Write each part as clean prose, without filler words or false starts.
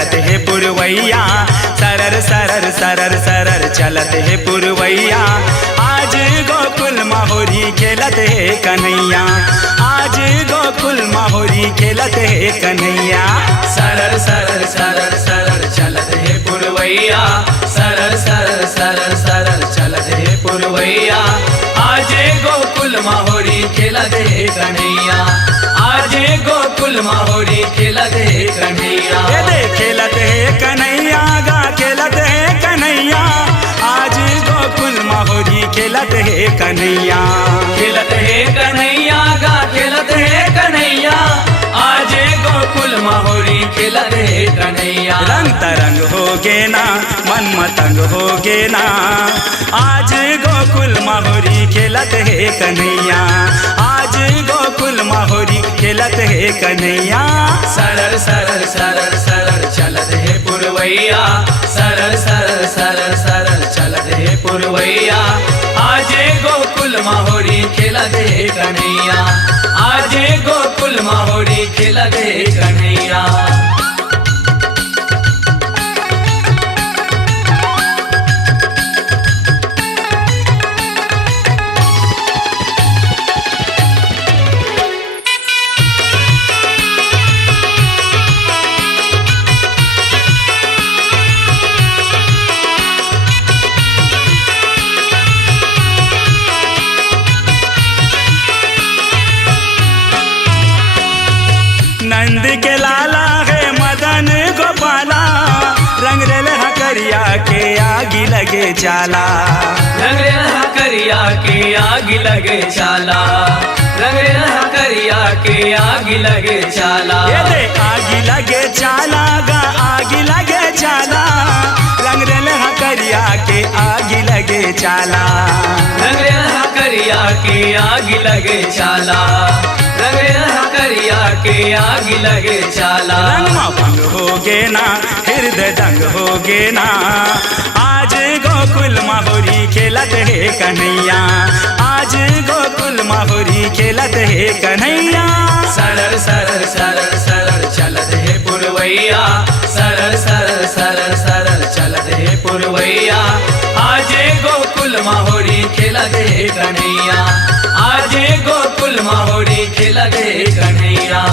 चलत है पुरवैया, सरर सरर सरर सरर चलत है पुरवैया। आज गोकुल माहुरी खेलत है कन्हैया, आज गोकुल माहुरी खेलत है कन्हैया। सरर सरर सरर सरर चलत है पुरवैया, सरर सरर सरर सरर चलत है पुरवैया। आज गोकुल माहुरी खेलत है कन्हैया, आज गोकुल माहुरी खेलत है कन्हैया। ये दे खेलत है कन्हैया गा खेलत है कन्हैया, आज गोकुल माहुरी खेलत है कन्हैया। खेलत है कन्हैया गा खेलत है कन्हैया, आज गोकुल माहुरी खेलत है कन्हैया। रंग तरंग हो गे ना मन मतंग हो गे ना, आज गोकुल माहुरी खेलत है कन्हैया, आज गोकुल माहुरी खेलत है कन्हैया। सरर सरर सरर सरर चलत है पुरवैया, सरर सरर सरर सरर चलत है पुरवैया। आज गोकुल माहुरी खेलत है कन्हैया, आज गोकुल माहुरी खेलत है कन्हैया। नंद के लाला है मदन गोपाला, रंग रेल हकरिया के आगी लगे चाला। रंग करिया के आग लगे चाला, रंग करिया के आग लगे चाला। ये दे आगी लगे चाला गा आगी लगे चाला, रंग रेल हकरिया के आगी लगे चाला। रंग करिया के आग लगे चाला, रंग करिया के आग लगे चाला। रंग भंग हो गे ना हृदय दंग हो गे ना, आज गोकुल माहुरी खेलत है कन्हैया, आज गोकुल माहुरी खेलत है कन्हैया। सरर सरर सरर सरर चलत है पुरवैया, सरर सरर सरर सरर चलत है पुरवैया। आज गोकुल माहुरी खेलत है कन्हैया, आज गोकुल माहुरी खेलत है कन्हैया।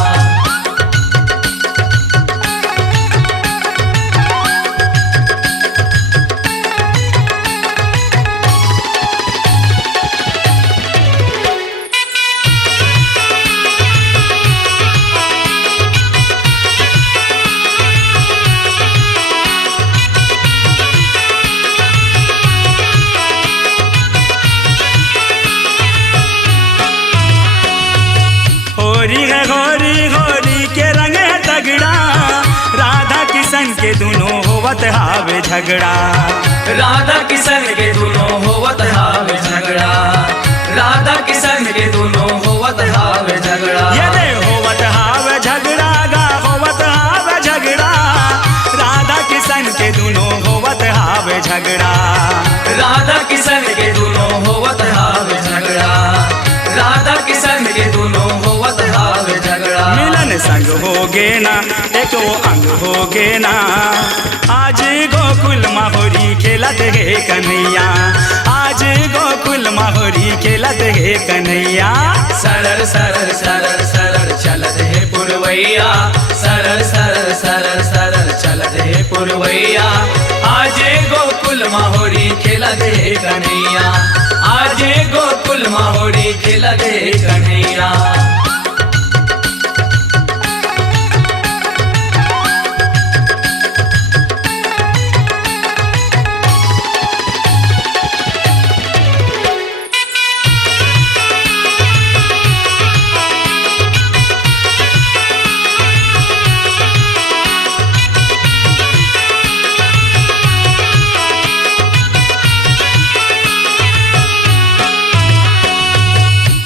होरी है होरी होरी के रंग है तगड़ा, राधा किशन के दोनों होवत हावे झगड़ा। राधा किशन के दोनों होवत हावे झगड़ा, राधा किशन के दोनों होवत हावे झगड़ा। ये दे होवत हावे झगड़ा गा होवत हावे झगड़ा, राधा किशन के दोनों होवत हावे झगड़ा। राधा किशन के दोनों होवत हावे झगड़ा, राधा किशन के दोनों होवत हावे झगड़ा। मिलन संग हो गे ना एक वो अंग हो गे ना, आज गोकुल माहुरी खेलत है कन्हैया, आज गोकुल माहुरी खेलत है कन्हैया। सरर सरर सरर सरर चलत है पुरवैया, सरर सरर सरर सरर चलत है पुरवैया। आज गोकुल माहुरी खेलत है कन्हैया, आज गोकुल माहुरी खेलत है कन्हैया।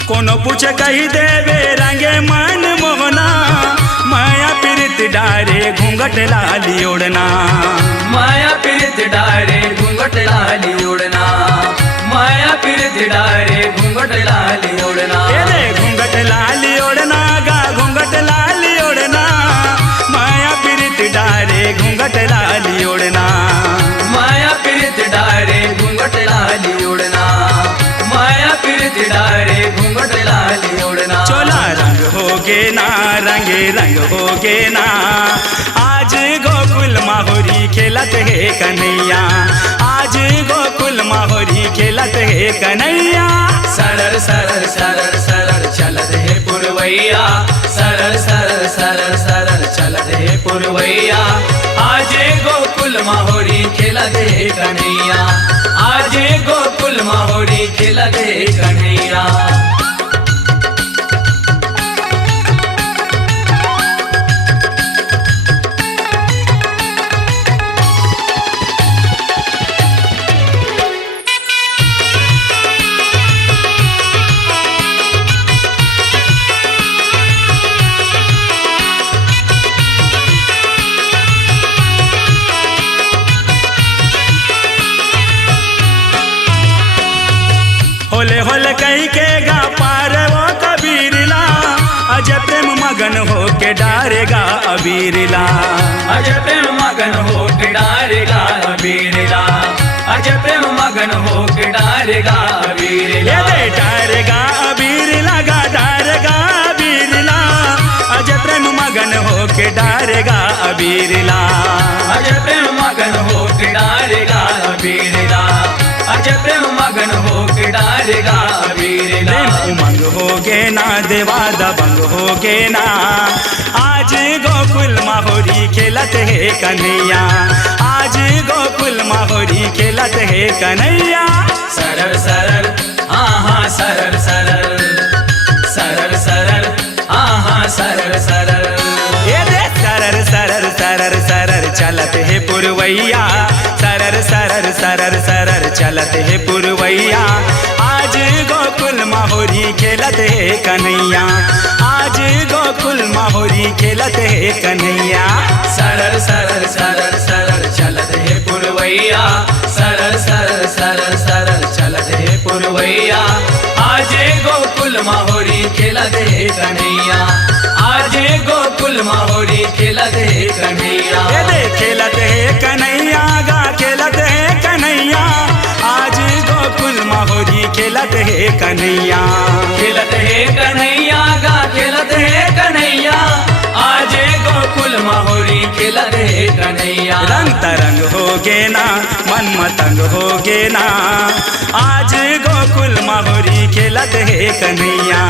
कोनो पूछे कही देवे रंगे मन मोहना, माया प्रीत डारे घूंघट लाली ओढ़ना। माया प्रीत डारे घूंघट लाली ओढ़ना, माया प्रीत डारे घूंघट लाली ओढ़ना। ये दे घूंघट लाली ओढ़ना गा घूंघट लाली ओढ़ना, माया प्रीत डारे घूंघट घूंघट लाली ओढ़ना। चोला रंग होगे ना रंगे रंग होगे ना, आज गोकुल माहुरी खेलत है कन्हैया, आज गोकुल माहुरी खेलत है कन्हैया। सरर सरर सरर सरर चलत है पुरवैया, सरर सरर सरर सरर चलत है पुरवैया, आज गोकुल माहुरी खेलत है कन्हैया, आज गोकुल माहुरी खेलत है कन्हैया। होले होले कही के गा पार वो कबीरला, अज प्रेम मगन हो के डारेगा अबीरला, अज प्रेम मगन हो के डारेगा अबीरला, अज प्रेम मगन हो के डारेगा अबीरला। ये दे डारेगा अबीरला गा डारेगा अबीरला, अज प्रेम मगन हो के डारेगा अबीरला, अज प्रेम मगन हो के डारेगा अबीरला, अज प्रेम मगन हो के डारेगा अबीरला। प्रेम उमंग होगे ना देवा दबंग होगे ना, आज गोकुल माहुरी खेलत है कन्हैया, आज गोकुल माहुरी खेलत है कन्हैया। सरर सरर आहा सरर सरर, सरर सरर आहा सरर सरर। ये दे सरर सरर सरर सरर चलत है पुरवैया, सरर सरर सरर सरर चलत है पुरवैया, आज गोकुल माहुरी खेलत है कन्हैया, आज गोकुल माहुरी खेलत है कन्हैया। सरर सरर सरर सरर चलत है पुरवैया, सरर सरर सरर सरर चलत है पुरवैया, आज गोकुल माहुरी खेलत है कन्हैया, आज गोकुल माहुरी खेलत है कन्हैया। ये दे खेलत है कन्हैया गा खेलत है कन्हैया, आज गोकुल माहुरी खेलत है कन्हैया, खेलत है कन्हैया गा खेलत है कन्हैया, आज गोकुल माहुरी खेलत है कन्हैया। रंग तरंग होगे ना मन मतंग होगे ना, आज गोकुल माहुरी खेलत है कन्हैया,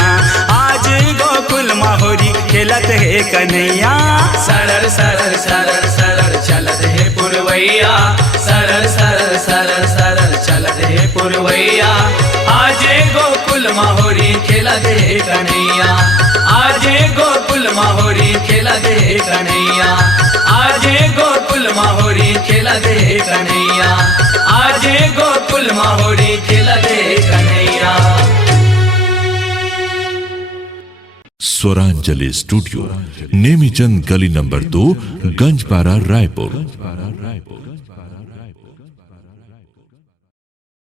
आज गोकुल माहुरी खेलत है कन्हैया। सरर सरर सरर सरर चलत है पुरवैया, सरर सरर सरर सरर चलत है पुरवैया, आज गोकुल माहुरी खेलत है कन्हैया, आज गोकुल माहुरी खेलत है कन्हैया, आज गोकुल माहुरी खेलत है कन्हैया, आज गोकुल माहुरी खेलत है कन्हैया। स्वरांजलि स्टूडियो, नेमीचंद गली नंबर 2, गंजपारा, रायपुर।